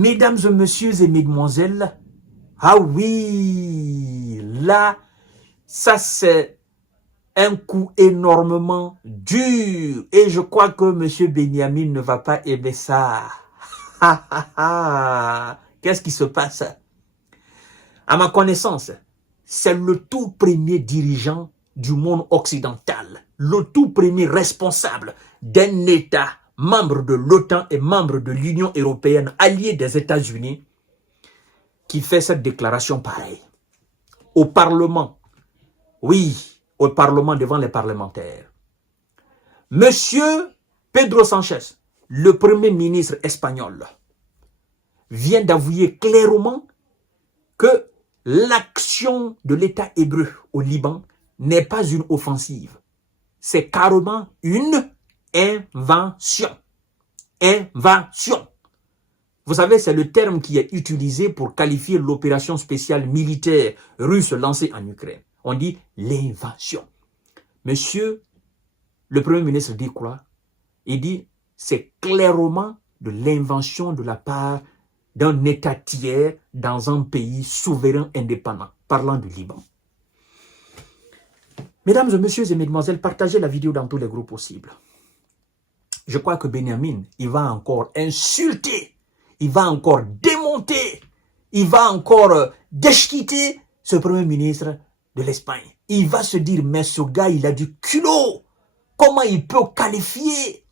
Mesdames et messieurs et mesdemoiselles, ah oui, là, ça c'est un coup énormément dur. Et je crois que M. Benyamin ne va pas aimer ça. Qu'est-ce qui se passe? À ma connaissance, c'est le tout premier dirigeant du monde occidental, le tout premier responsable d'un État membre de l'OTAN et membre de l'Union européenne, allié des États-Unis, qui fait cette déclaration pareille. Au Parlement, oui, au Parlement devant les parlementaires. Monsieur Pedro Sánchez, le premier ministre espagnol, vient d'avouer clairement que l'action de l'État hébreu au Liban n'est pas une offensive. C'est carrément une invention. Invention. Vous savez, c'est le terme qui est utilisé pour qualifier l'opération spéciale militaire russe lancée en Ukraine. On dit l'invasion. Monsieur le Premier ministre dit quoi? Il dit c'est clairement de l'invention de la part d'un État tiers dans un pays souverain indépendant, parlant du Liban. Mesdames et messieurs et mesdemoiselles, partagez la vidéo dans tous les groupes possibles. Je crois que Benyamin, il va encore insulter, il va encore démonter, il va encore déchiqueter ce Premier ministre de l'Espagne. Il va se dire, mais ce gars, il a du culot. Comment il peut qualifier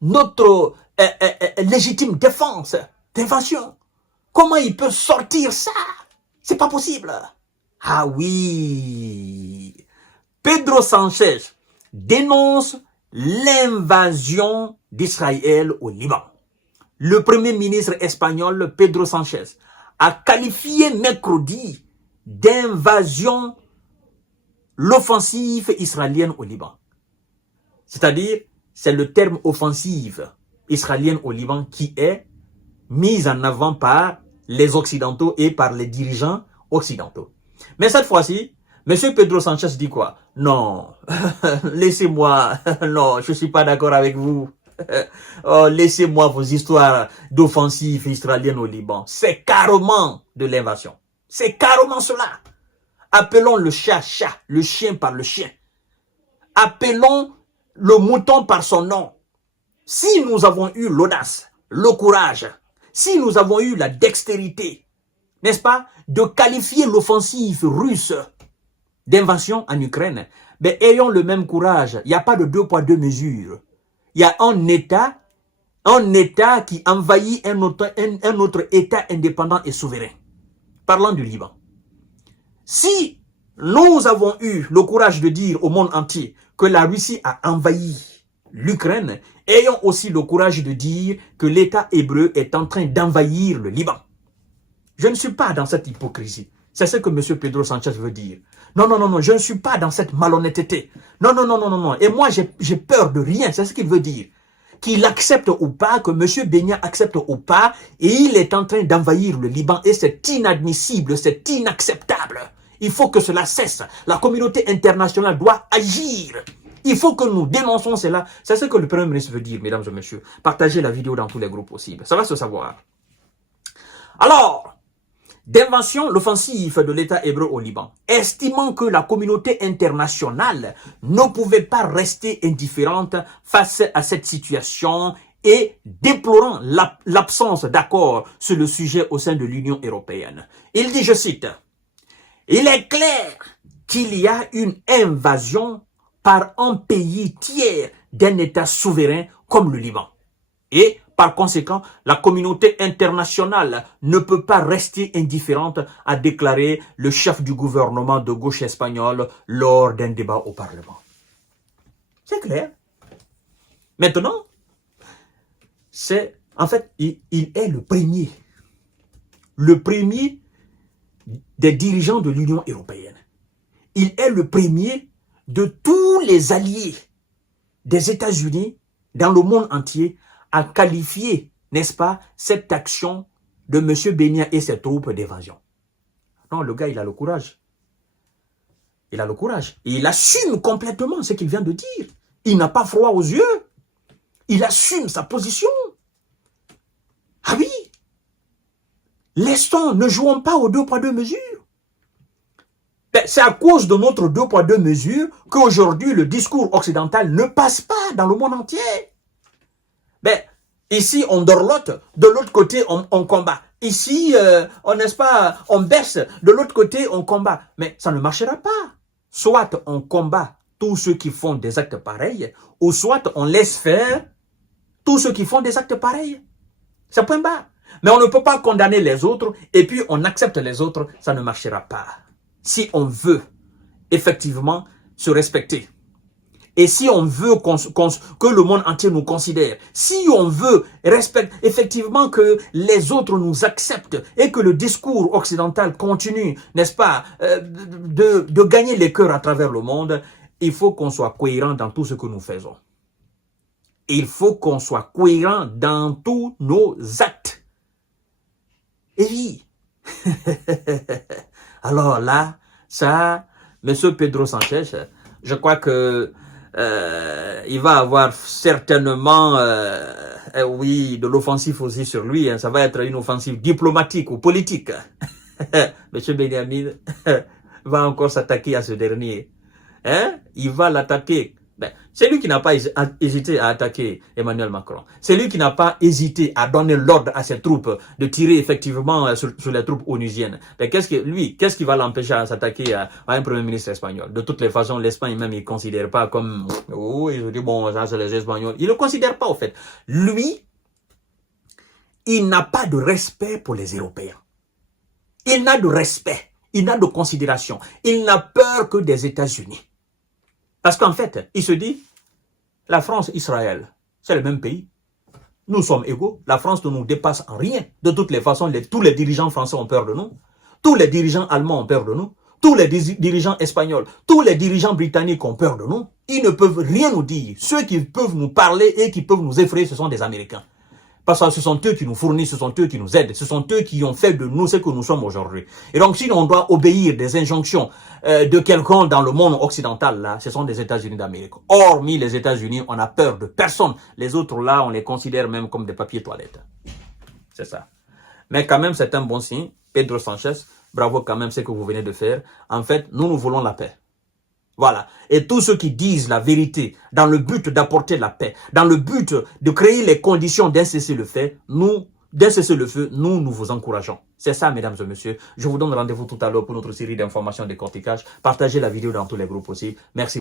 notre légitime défense d'invasion? Comment il peut sortir ça? C'est pas possible. Ah oui. Pedro Sánchez dénonce l'invasion d'Israël au Liban. Le premier ministre espagnol, Pedro Sánchez, a qualifié mercredi d'invasion l'offensive israélienne au Liban. C'est-à-dire, c'est le terme offensive israélienne au Liban qui est mise en avant par les Occidentaux et par les dirigeants occidentaux. Mais cette fois-ci, M. Pedro Sánchez dit quoi? Non, laissez-moi, non, je ne suis pas d'accord avec vous. Oh, laissez-moi vos histoires d'offensive israélienne au Liban. C'est carrément de l'invasion. C'est carrément cela. Appelons le chat chat, le chien par le chien. Appelons le mouton par son nom. Si nous avons eu l'audace, le courage, si nous avons eu la dextérité, n'est-ce pas, de qualifier l'offensive russe d'invasion en Ukraine, ben ayons le même courage. Il n'y a pas de deux poids, deux mesures. Il y a un État qui envahit un autre État indépendant et souverain. Parlant du Liban. Si nous avons eu le courage de dire au monde entier que la Russie a envahi l'Ukraine, ayons aussi le courage de dire que l'État hébreu est en train d'envahir le Liban. Je ne suis pas dans cette hypocrisie. C'est ce que M. Pedro Sánchez veut dire. Non, non, non, non, je ne suis pas dans cette malhonnêteté. Non, non, non, non, non, non. Et moi, j'ai peur de rien. C'est ce qu'il veut dire. Qu'il accepte ou pas, que M. Benyamin accepte ou pas, et il est en train d'envahir le Liban. Et c'est inadmissible, c'est inacceptable. Il faut que cela cesse. La communauté internationale doit agir. Il faut que nous dénonçons cela. C'est ce que le Premier ministre veut dire, mesdames et messieurs. Partagez la vidéo dans tous les groupes possibles. Ça va se savoir. Alors, d'invention, l'offensive de l'État hébreu au Liban, estimant que la communauté internationale ne pouvait pas rester indifférente face à cette situation et déplorant l'absence d'accord sur le sujet au sein de l'Union européenne. Il dit, je cite, « Il est clair qu'il y a une invasion par un pays tiers d'un État souverain comme le Liban. Et par conséquent, la communauté internationale ne peut pas rester indifférente, a déclaré le chef du gouvernement de gauche espagnol lors d'un débat au Parlement. » C'est clair. Maintenant, en fait, il est le premier des dirigeants de l'Union européenne. Il est le premier de tous les alliés des États-Unis dans le monde entier à qualifier, n'est-ce pas, cette action de M. Benyamin et ses troupes d'évasion. Non, le gars, il a le courage. Il a le courage. Et il assume complètement ce qu'il vient de dire. Il n'a pas froid aux yeux. Il assume sa position. Ah oui, laissons, ne jouons pas aux 2 poids 2 mesures. C'est à cause de notre 2 poids 2 mesures qu'aujourd'hui le discours occidental ne passe pas dans le monde entier. Ici on dorlote, de l'autre côté on combat. Ici, n'est-ce pas, on baisse, de l'autre côté on combat. Mais ça ne marchera pas. Soit on combat tous ceux qui font des actes pareils, ou soit on laisse faire tous ceux qui font des actes pareils. C'est point barre. Mais on ne peut pas condamner les autres et puis on accepte les autres, ça ne marchera pas. Si on veut effectivement se respecter, et si on veut que le monde entier nous considère, si on veut effectivement que les autres nous acceptent et que le discours occidental continue, n'est-ce pas, de gagner les cœurs à travers le monde, il faut qu'on soit cohérent dans tout ce que nous faisons. Il faut qu'on soit cohérent dans tous nos actes. Et oui. Alors là, ça, M. Pedro Sanchez, je crois que il va avoir certainement, oui, de l'offensive aussi sur lui. Hein. Ça va être une offensive diplomatique ou politique. M. Benjamin va encore s'attaquer à ce dernier. Hein? Il va l'attaquer. C'est lui qui n'a pas hésité à attaquer Emmanuel Macron. C'est lui qui n'a pas hésité à donner l'ordre à ses troupes de tirer effectivement sur les troupes onusiennes. Mais qu'est-ce qui va l'empêcher à s'attaquer à un premier ministre espagnol? De toutes les façons, l'Espagne même, il ne considère pas comme, oh, il dit, bon, ça c'est les Espagnols. Il ne le considère pas, au fait. Lui, il n'a pas de respect pour les Européens. Il n'a de respect. Il n'a de considération. Il n'a peur que des États-Unis. Parce qu'en fait, il se dit, la France, Israël, c'est le même pays. Nous sommes égaux. La France ne nous dépasse en rien. De toutes les façons, tous les dirigeants français ont peur de nous. Tous les dirigeants allemands ont peur de nous. Tous les dirigeants espagnols, tous les dirigeants britanniques ont peur de nous. Ils ne peuvent rien nous dire. Ceux qui peuvent nous parler et qui peuvent nous effrayer, ce sont des Américains. Parce que ce sont eux qui nous fournissent, ce sont eux qui nous aident, ce sont eux qui ont fait de nous ce que nous sommes aujourd'hui. Et donc, si on doit obéir des injonctions de quelqu'un dans le monde occidental, là, ce sont des États-Unis d'Amérique. Hormis les États-Unis, on a peur de personne. Les autres, là, on les considère même comme des papiers toilettes. C'est ça. Mais quand même, c'est un bon signe. Pedro Sanchez, bravo quand même ce que vous venez de faire. En fait, nous voulons la paix. Voilà. Et tous ceux qui disent la vérité dans le but d'apporter la paix, dans le but de créer les conditions d'un cessez-le-feu, nous vous encourageons. C'est ça, mesdames et messieurs. Je vous donne rendez-vous tout à l'heure pour notre série d'informations de décortiquage. Partagez la vidéo dans tous les groupes aussi. Merci.